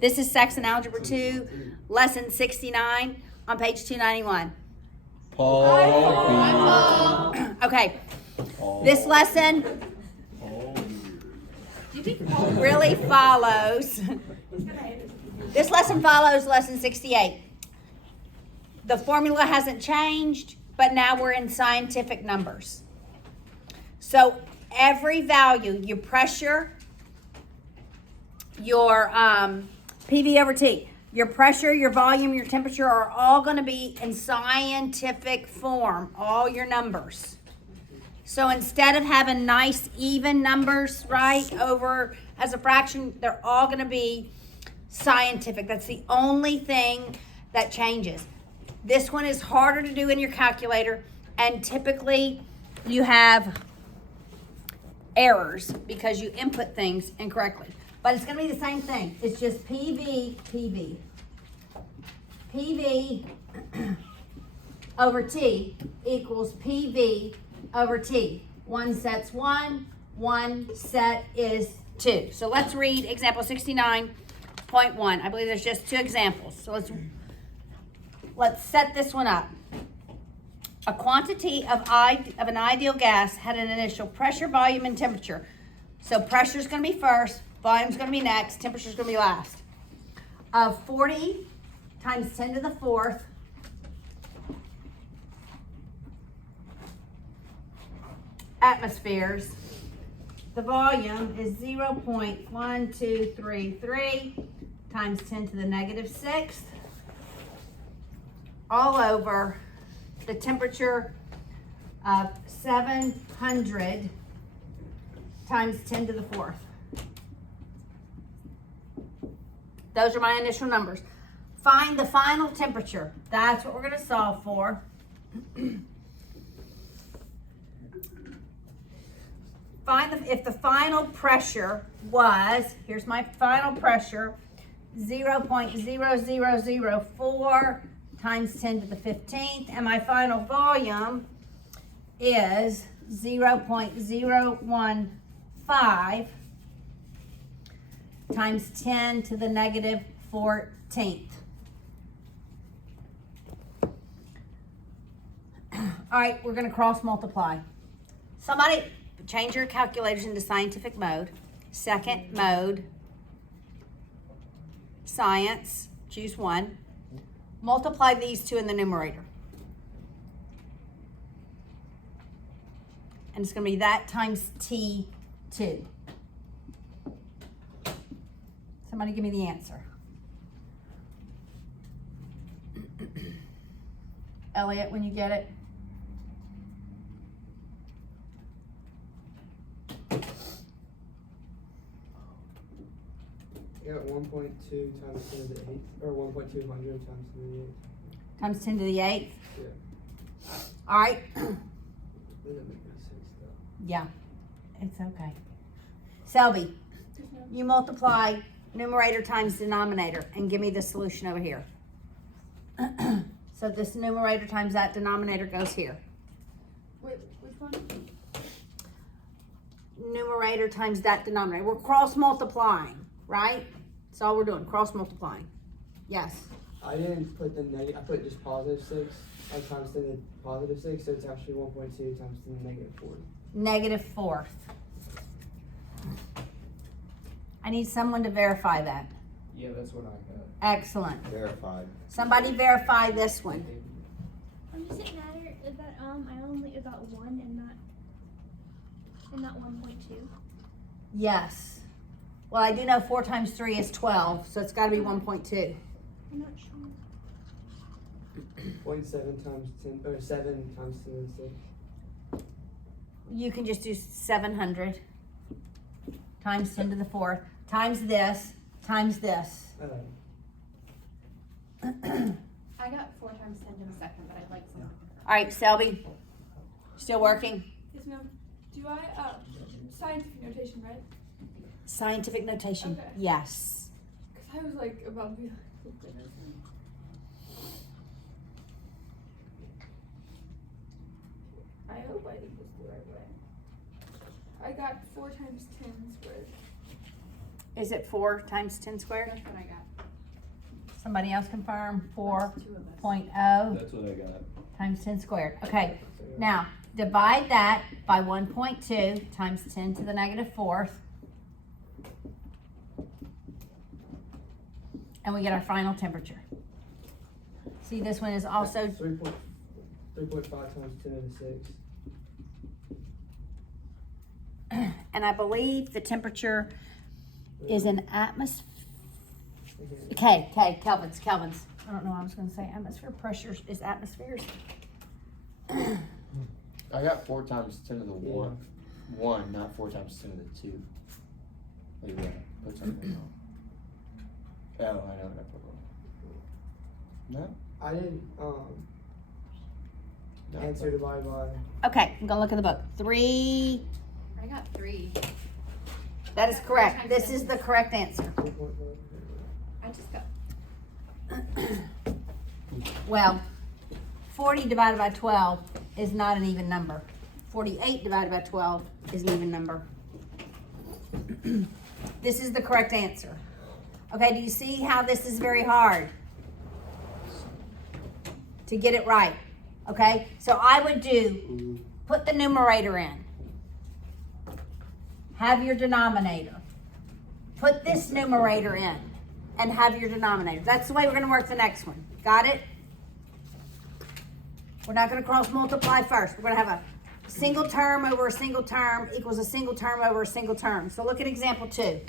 This is Saxon Algebra 2, lesson 69 on page 291. Paul. Okay, this lesson really follows. This lesson follows lesson 68. The formula hasn't changed, but now we're in scientific numbers. So every value, your pressure, your PV over T, your pressure, your volume, your temperature are all going to be in scientific form, all your numbers. So instead of having nice even numbers, right, over as a fraction, they're all going to be scientific. That's the only thing that changes. This one is harder to do in your calculator, and typically you have errors because you input things incorrectly. But it's going to be the same thing. It's just PV over T equals PV over T. One set's 1, one set is 2. So let's read example 69.1. I believe there's just 2 examples. So let's set this one up. A quantity of an ideal gas had an initial pressure, volume, and temperature. So pressure is going to be first, volume is going to be next, temperature is going to be last. Of 40 times 10 to the 4th atmospheres, the volume is 0.1233 times 10 to the negative 6th, all over the temperature of 700 times 10 to the 4th. Those are my initial numbers. Find the final temperature. That's what we're going to solve for. If the final pressure was, here's my final pressure, 0.0004 times 10 to the 15th, and my final volume is 0.015 times 10 to the negative 14th. All right, we're going to cross multiply. Somebody change your calculators into scientific mode. Second mode, science, choose one. Multiply these 2 in the numerator. And it's going to be that times T2. Somebody give me the answer. Elliot, when you get it. I got 1.2 times 10 to the 8th, or 1.200 times 10 to the 8th. Times 10 to the 8th? Yeah. All right. That doesn't make any sense though. Yeah, it's okay. Selby, you multiply numerator times denominator and give me the solution over here. So this numerator times that denominator goes here. Wait, which one? Numerator times that denominator. We're cross multiplying, right? That's all we're doing, cross multiplying. Yes. I didn't put the negative, I put just positive 6 times 10 to the positive 6, so it's actually 1.2 times 10 to the negative 4. Negative 4th. I need someone to verify that. Yeah, that's what I got. Excellent. Verified. Somebody verify this one. Does it matter that I only got 1 and not 1.2? Yes. Well, I do know 4 times 3 is 12, so it's got to be 1.2. I'm not sure. 0.7 times 10, or 7 times 10 to the 6. You can just do 700 times 10 to the 4th times this times this. I got 4 times 10 to the 2nd, but I'd like some. All right, Selby, still working? Yes, ma'am. Do I, scientific notation, right? Scientific notation, Okay. yes. Because I was like about to be like, I hope I did this the right way. I got 4 times 10 squared. Is it 4 times 10 squared? That's what I got. Somebody else confirm, That's 2 of us. 4.0 That's what I got. times 10 squared. Okay, So, yeah. now divide that by 1.2 times 10 to the negative 4th. And we get our final temperature. See, this one is also 3.5 times 10 to the 6. and I believe the temperature is an atmosphere. Okay. Kelvins. I don't know what I was gonna say. Atmosphere pressure is atmospheres. I got 4 times 10 to the 1. 1, not 4 times 10 to the 2. Maybe I put something wrong. Oh, I know what I put wrong. No? I didn't No, answer divided by. Okay, I'm gonna look in the book. 3. I got 3. That is correct. This is the correct answer. 3.5. I just got. Well, 40 divided by 12 is not an even number. 48 divided by 12 is an even number. This is the correct answer. Okay, do you see how this is very hard to get it right? Okay, so I would put the numerator in. Have your denominator. Put this numerator in and have your denominator. That's the way we're gonna work the next one. Got it? We're not gonna cross multiply first. We're gonna have a single term over a single term equals a single term over a single term. So look at example 2.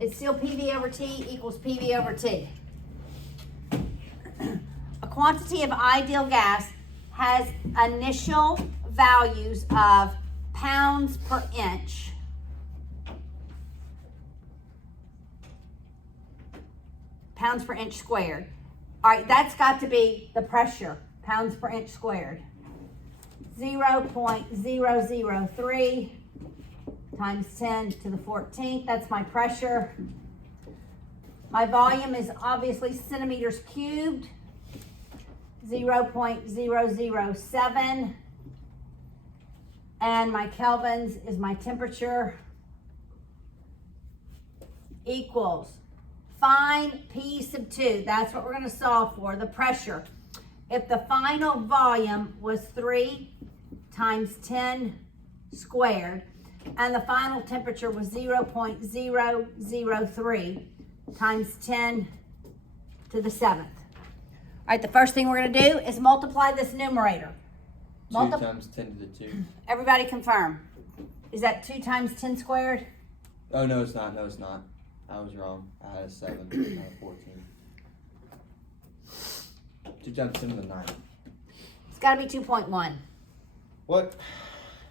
It's still PV over T equals PV over T. A quantity of ideal gas has initial values of pounds per inch. Pounds per inch squared. All right, that's got to be the pressure, pounds per inch squared. 0.003 times 10 to the 14th, that's my pressure. My volume is obviously centimeters cubed. 0.007. And my kelvins is my temperature. Equals. Find P sub 2. That's what we're going to solve for, the pressure. If the final volume was 3 times 10 squared, and the final temperature was 0.003 times 10 to the 7th. All right, the first thing we're going to do is multiply this numerator. 2 times 10 to the 2. Everybody confirm. Is that 2 times 10 squared? Oh, no, it's not. No, it's not. I was wrong. I had a 7, not a 14. 2 times 10 to the 9. It's got to be 2.1. What?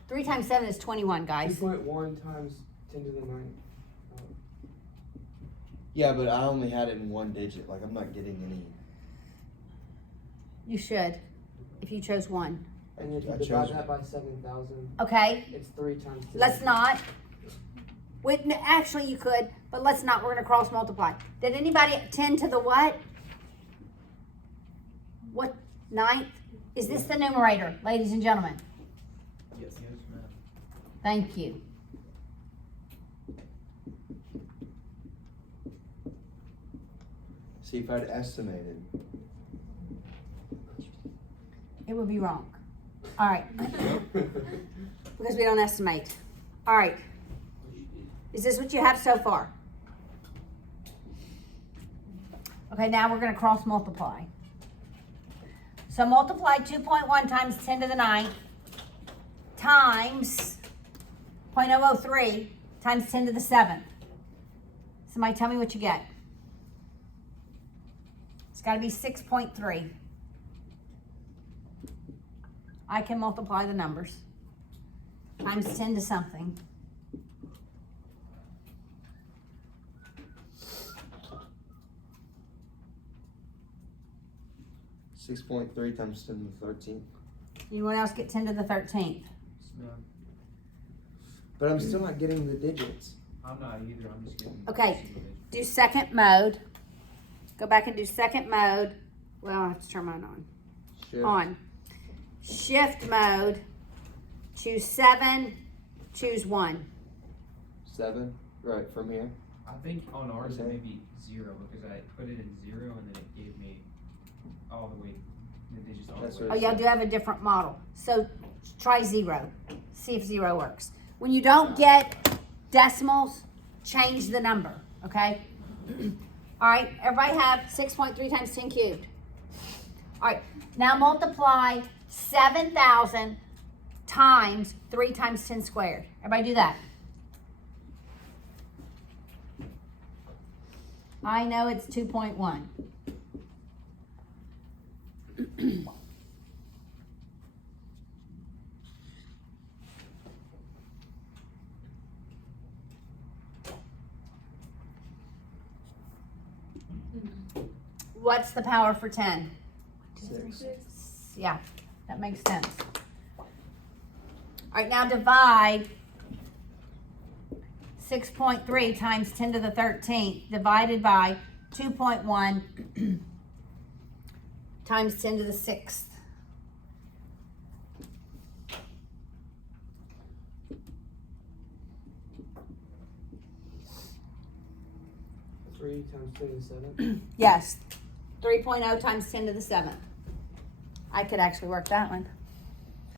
3 times 7 is 21, guys. 2.1 times 10 to the 9. Yeah, but I only had it in 1 digit. Like, I'm not getting any. You should, if you chose 1. And if you I divide chose that by 7,000, Okay, it's 3 times 10. let's not. Wait, no, actually, you could, but let's not. We're going to cross multiply. Did anybody 10 to the what? What, 9th? Is this the numerator, ladies and gentlemen? Yes, ma'am. Thank you. See, if I'd estimated. It would be wrong. All right. Because we don't estimate. All right. Is this what you have so far? Okay, now we're going to cross multiply. So multiply 2.1 times 10 to the 9th times 0.003 times 10 to the 7th. Somebody tell me what you get. It's got to be 6.3. I can multiply the numbers. Times 10 to something. 6.3 times 10 to the 13th. Anyone else get 10 to the 13th? Yes, ma'am. But I'm still not getting the digits. I'm not either. I'm just getting. Okay. single digit. Do second mode. Go back and do second mode. Well, I have to turn mine on. Shift. On. Shift mode. Choose 7 choose one. 7, right, from here. I think on ours it Okay. may be 0 because I put it in 0 and then it gave me all the way, the digits all That's the way. Oh, y'all do have a different model. So try 0. See if 0 works. When you don't get decimals, change the number, okay? All right, everybody have 6.3 times 10 cubed. All right, now multiply 7,000 times 3 times 10 squared. Everybody do that. I know it's 2.1. What's the power for 10? 6. Yeah, that makes sense. All right, now divide 6.3 times 10 to the 13th divided by 2.1 times 10 to the 6th. Three times 10 to the 7th. Yes, 3.0 times 10 to the 7th. I could actually work that one.